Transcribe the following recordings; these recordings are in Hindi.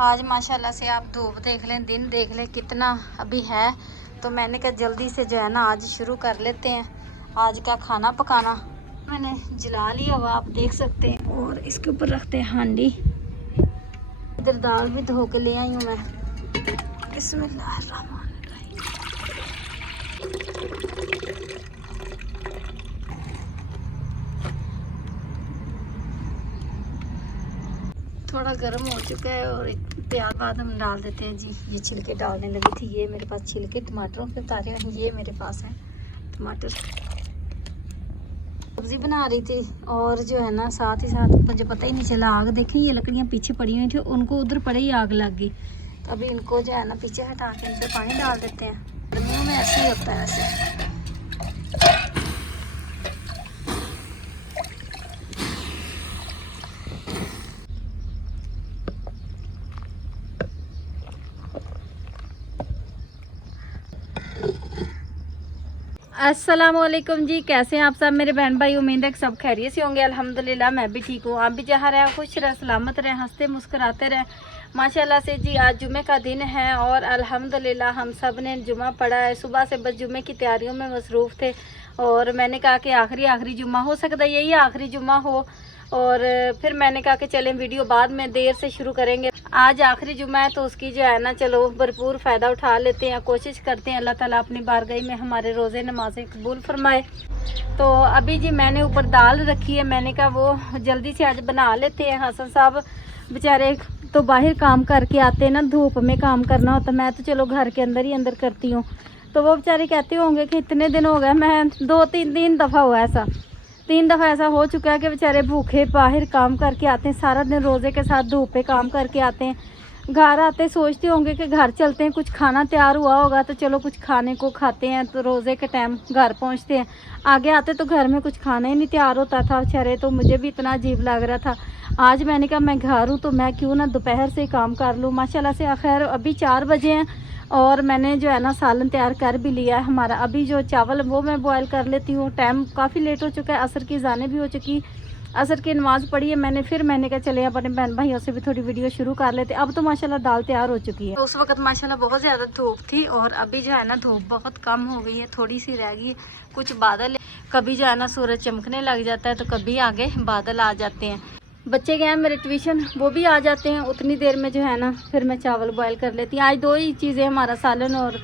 आज माशाल्लाह से आप धूप देख लें, दिन देख लें कितना अभी है। तो मैंने कहा जल्दी से जो है ना आज शुरू कर लेते हैं आज का खाना पकाना। मैंने जला लिया हुआ आप देख सकते हैं, और इसके ऊपर रखते हैं हांडी। इधर दाल भी धो के ले आई हूँ मैं। बिस्मिल्लाहिर्रहमानिर्रहीम। थोड़ा गर्म हो चुका है और प्याज बाद हम डाल देते हैं जी। ये छिलके डालने लगी थी, ये मेरे पास छिलके टमाटरों के उतारे हैं, ये मेरे पास है टमाटर। सब्जी बना रही थी और जो है ना साथ ही साथ मुझे पता ही नहीं चला, आग देखें ये लकड़ियाँ पीछे पड़ी हुई थी, उनको उधर पड़े ही आग लग गई। तो अभी इनको जो है ना पीछे हटा के इन पर पानी डाल देते हैं। गर्मियों में ऐसे ही होता है ऐसे। अस्सलामुअलैकुम जी, कैसे हैं आप सब मेरे बहन भाई। उम्मीद है कि सब खैरियत से होंगे। अल्हम्दुलिल्लाह मैं भी ठीक हूँ। आप भी जहाँ रहें खुश रहें, सलामत रहें, हंसते मुस्कुराते रहें। माशाल्लाह से जी आज जुमे का दिन है और अल्हम्दुलिल्लाह हम सब ने जुमा पढ़ा है। सुबह से बस जुमे की तैयारियों में मसरूफ़ थे और मैंने कहा कि आखिरी जुमा हो सकता है यही आखिरी जुमा हो। और फिर मैंने कहा कि चलें वीडियो बाद में देर से शुरू करेंगे। आज आखिरी जुमा है तो उसकी जो है ना चलो भरपूर फ़ायदा उठा लेते हैं। कोशिश करते हैं अल्लाह ताला अपनी बारगाही में हमारे रोज़े नमाज़ें कबूल फरमाए। तो अभी जी मैंने ऊपर दाल रखी है, मैंने कहा वो जल्दी से आज बना लेते हैं। हसन साहब बेचारे तो बाहर काम करके आते हैं ना, धूप में काम करना होता, मैं तो चलो घर के अंदर ही अंदर करती हूँ। तो वो बेचारे कहते होंगे कि इतने दिन हो गए, मैं 2-3 दफ़ा हुआ ऐसा, 3 दफ़ा ऐसा हो चुका है कि बेचारे भूखे बाहर काम करके आते हैं, सारा दिन रोज़े के साथ धूप पे काम करके आते हैं। घर आते सोचते होंगे कि घर चलते हैं, कुछ खाना तैयार हुआ होगा तो चलो कुछ खाने को खाते हैं। तो रोज़े के टाइम घर पहुंचते हैं, आगे आते तो घर में कुछ खाना ही नहीं तैयार होता था बेचारे। तो मुझे भी इतना अजीब लग रहा था। आज मैंने कहा मैं घर हूँ तो मैं क्यों ना दोपहर से काम कर लूँ। माशाल्लाह से खैर अभी 4 बजे हैं और मैंने जो है ना सालन तैयार कर भी लिया है हमारा। अभी जो चावल वो मैं बॉयल कर लेती हूँ। टाइम काफ़ी लेट हो चुका है, असर की अज़ानें भी हो चुकी, असर की नमाज़ पढ़ी है मैंने। फिर मैंने कहा चले अपने बहन भाइयों से भी थोड़ी वीडियो शुरू कर लेते। अब तो माशाल्लाह दाल तैयार हो चुकी है। तो उस वक्त माशाल्लाह बहुत ज़्यादा धूप थी और अभी जो है ना धूप बहुत कम हो गई है, थोड़ी सी रह गई है। कुछ बादल कभी जो है ना सूरज चमकने लग जाता है तो कभी आगे बादल आ जाते हैं। बच्चे गए हैं मेरे ट्यूशन, वो भी आ जाते हैं, उतनी देर में जो है ना फिर मैं चावल बॉयल कर लेती हूँ। आज 2 ही चीज़ें हमारा सालन और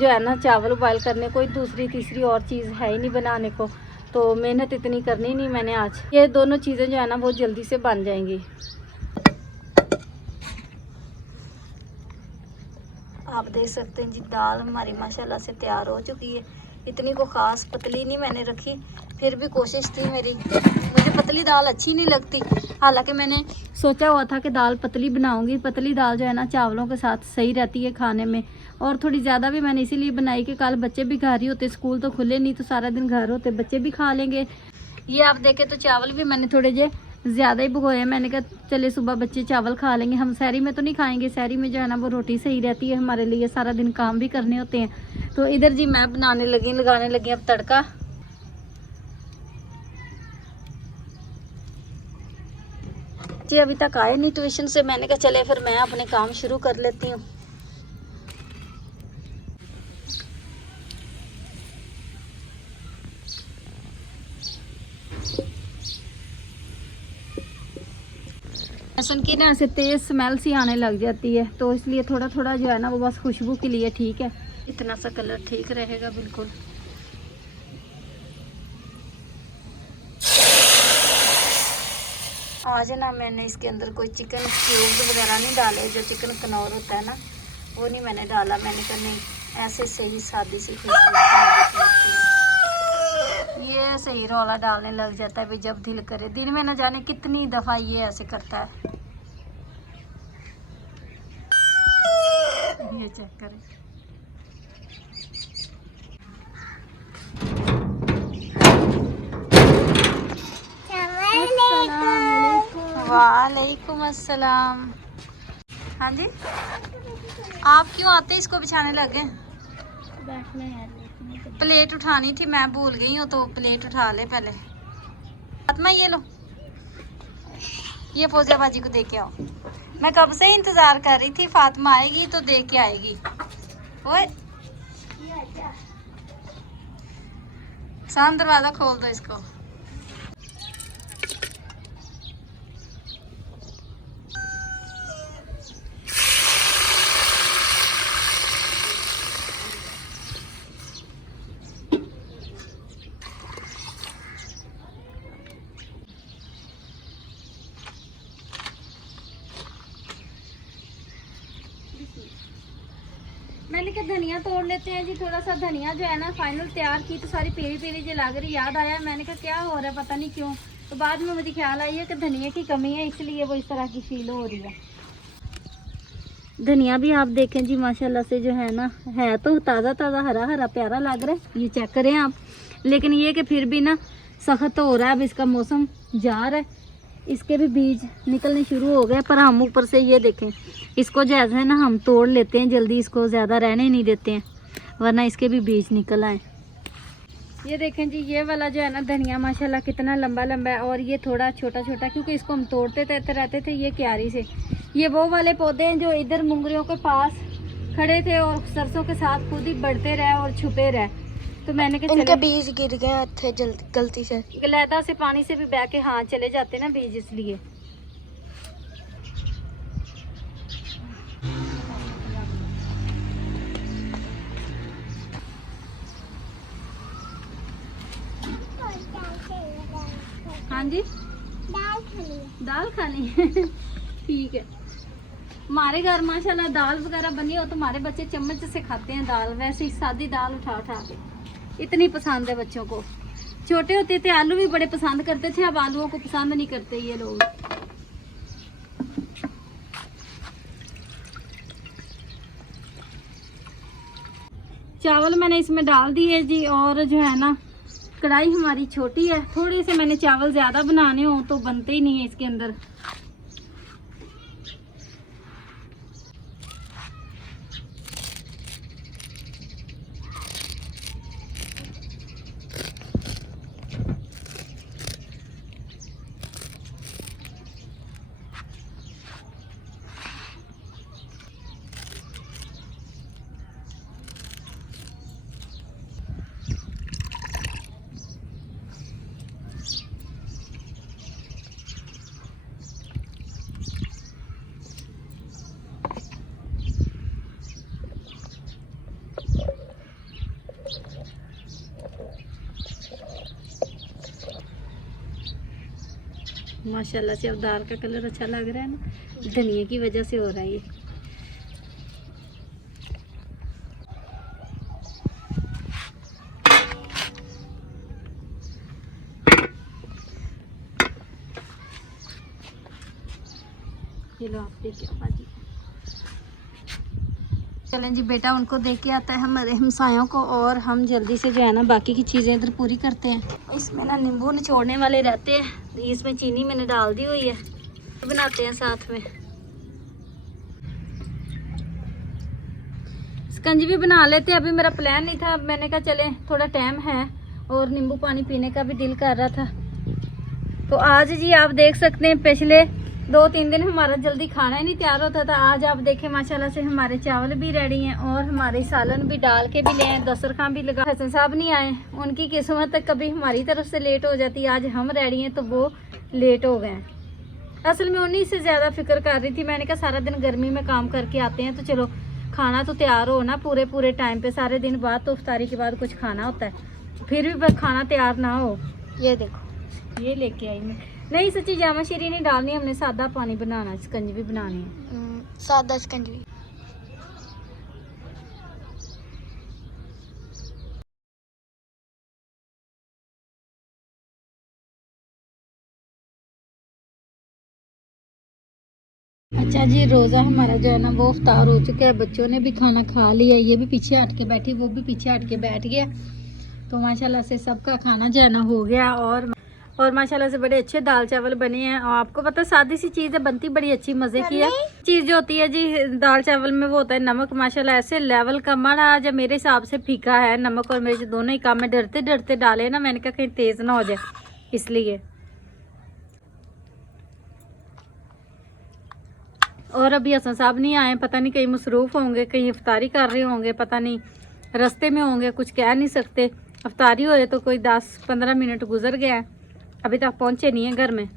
जो है ना चावल बॉयल करने, कोई दूसरी तीसरी और चीज़ है ही नहीं बनाने को। तो मेहनत इतनी करनी नहीं मैंने आज, ये दोनों चीज़ें जो है ना बहुत जल्दी से बन जाएंगी। आप देख सकते हैं जी दाल हमारी माशाल्लाह से तैयार हो चुकी है। इतनी को ख़ास पतली नहीं मैंने रखी, फिर भी कोशिश थी मेरी। मुझे पतली दाल अच्छी नहीं लगती, हालांकि मैंने सोचा हुआ था कि दाल पतली बनाऊंगी। पतली दाल जो है ना चावलों के साथ सही रहती है खाने में, और थोड़ी ज़्यादा भी मैंने इसीलिए बनाई कि कल बच्चे भी घर ही होते, स्कूल तो खुले नहीं तो सारा दिन घर होते, बच्चे भी खा लेंगे। ये आप देखें तो चावल भी मैंने थोड़े जे ज़्यादा ही भिगोए। मैंने कहा चले सुबह बच्चे चावल खा लेंगे, हम सहरी में तो नहीं खाएंगे। सहरी में जो है ना वो रोटी सही रहती है हमारे लिए, सारा दिन काम भी करने होते हैं। तो इधर जी मैं बनाने लगी, लगाने लगी अब तड़का। जी अभी तक आए नहीं ट्यूशन से, मैंने कहा चले फिर मैं अपने काम शुरू कर लेती हूँ। लहसुन की ना ऐसे तेज़ स्मेल सी आने लग जाती है, तो इसलिए थोड़ा थोड़ा जो है ना वो बस खुशबू के लिए ठीक है। इतना सा कलर ठीक रहेगा बिल्कुल। आज ना मैंने इसके अंदर कोई चिकन क्यूब वगैरह नहीं डाले, जो चिकन कनौर होता है ना वो नहीं मैंने डाला। मैंने कहा नहीं ऐसे सही सादी सी खुशबू, ये सही रौला डालने लग जाता है भाई जब दिल करे। दिन में न जाने कितनी दफ़ा ये ऐसे करता है। ये चेक करें, वालेकुम अस्सलाम। हाँ जी, आप क्यों आते इसको बिछाने लगे? बैठना यार, प्लेट उठानी थी, मैं भूल गई हूँ, तो प्लेट उठा ले पहले। फातिमा ये लो, ये फौजिया बाजी को दे के आओ। मैं कब से इंतजार कर रही थी, फातिमा आएगी तो दे के आएगी। ओए शान दरवाजा खोल दो इसको। मैंने कहा धनिया तोड़ लेते हैं जी, थोड़ा सा धनिया जो है ना फाइनल तैयार की तो सारी पेरी पेरी जो लग रही, याद आया मैंने कहा क्या हो रहा है पता नहीं क्यों, तो बाद में मुझे ख्याल आई है कि धनिया की कमी है इसलिए वो इस तरह की फील हो रही है। धनिया भी आप देखें जी माशाल्लाह से जो है ना, है तो ताज़ा ताज़ा हरा हरा प्यारा लग रहा है, ये चेक करें आप, लेकिन ये कि फिर भी ना सख्त हो रहा है। अब इसका मौसम जा रहा है, इसके भी बीज निकलने शुरू हो गए, पर हम ऊपर से ये देखें इसको जैसे है ना हम तोड़ लेते हैं जल्दी, इसको ज़्यादा रहने नहीं देते हैं वरना इसके भी बीज निकल आए। ये देखें जी ये वाला जो है ना धनिया माशाल्लाह कितना लंबा लंबा है, और ये थोड़ा छोटा छोटा क्योंकि इसको हम तोड़ते रहते थे ये क्यारी से। ये वो वाले पौधे हैं जो इधर मुंगरियों के पास खड़े थे और सरसों के साथ खुद ही बढ़ते रहे और छुपे रहे, तो मैंने कहा इनके बीज गिर गए थे गलती से, गलैदा से पानी से भी बह के हाँ चले जाते ना बीज, इसलिए। हाँ जी दाल खानी है ठीक है। हमारे घर माशाल्लाह दाल वगैरह बनी हो तो हमारे बच्चे चम्मच से खाते हैं दाल, वैसे ही सादी दाल उठा उठा के इतनी पसंद है बच्चों को। छोटे होते थे आलू भी बड़े पसंद करते थे, अब आलूओं को पसंद नहीं करते ये लोग। चावल मैंने इसमें डाल दिए जी, और जो है ना कढ़ाई हमारी छोटी है, थोड़े से मैंने चावल ज़्यादा बनाने हो तो बनते ही नहीं है इसके अंदर। माशाल्लाह से अब दाल का कलर अच्छा लग रहा है ना, धनिया की वजह से हो रहा है ये लो आप देखिए भाजी। चलें जी बेटा उनको देख के आता है हमारे हमसायों को, और हम जल्दी से जो है ना बाकी की चीज़ें इधर पूरी करते हैं। इसमें ना नींबू निचोड़ने वाले रहते हैं, इसमें चीनी मैंने डाल दी हुई है, बनाते हैं साथ में। स्कंजी भी बना लेते हैं, अभी मेरा प्लान नहीं था, अब मैंने कहा चले थोड़ा टाइम है और नींबू पानी पीने का भी दिल कर रहा था। तो आज जी आप देख सकते हैं पिछले 2-3 दिन हमारा जल्दी खाना ही नहीं तैयार होता था। आज आप देखें माशाल्लाह से हमारे चावल भी रेडी हैं और हमारे सालन भी डाल के भी ले आए, दस्तरखान भी लगा। हसन साहब नहीं आए, उनकी किस्मत कभी हमारी तरफ से लेट हो जाती, आज हम रेडी हैं तो वो लेट हो गए। असल में उन्हीं से ज़्यादा फिक्र कर रही थी, मैंने कहा सारा दिन गर्मी में काम करके आते हैं तो चलो खाना तो तैयार हो ना पूरे टाइम पे, सारे दिन बाद तो इफ्तारी के बाद कुछ खाना होता है, फिर भी खाना तैयार ना हो। ये देखो ये लेके आई मैं, नहीं सच्ची जामा शीरी नहीं डालनी, हमने सादा पानी बनाना, शिकंजी बनानी है, सादा शिकंजी। अच्छा जी रोज़ा हमारा जो है ना वो इफ्तार हो चुका है, बच्चों ने भी खाना खा लिया, ये भी पीछे हट के बैठी, वो भी पीछे हट के बैठ गया, तो माशाल्लाह से सबका खाना जो है ना हो गया। और माशाल्लाह से बड़े अच्छे दाल चावल बने हैं, और आपको पता सादी सी चीज़ है बनती बड़ी अच्छी मज़े की है। चीज़ जो होती है जी दाल चावल में वो होता है नमक, माशाल्लाह ऐसे लेवल का माना जब मेरे हिसाब से फीका है नमक और मिर्च दोनों ही काम में डरते डरते डाले ना, मैंने कहा कहीं तेज़ ना हो जाए इसलिए। और अभी हसन साहब नहीं आए, पता नहीं कहीं मसरूफ़ होंगे, कहीं इफ्तारी कर रहे होंगे, पता नहीं रास्ते में होंगे, कुछ कह नहीं सकते। इफ्तारी हो रहे तो कोई 10-15 मिनट गुजर गया है, अभी तक पहुँचे नहीं है घर में।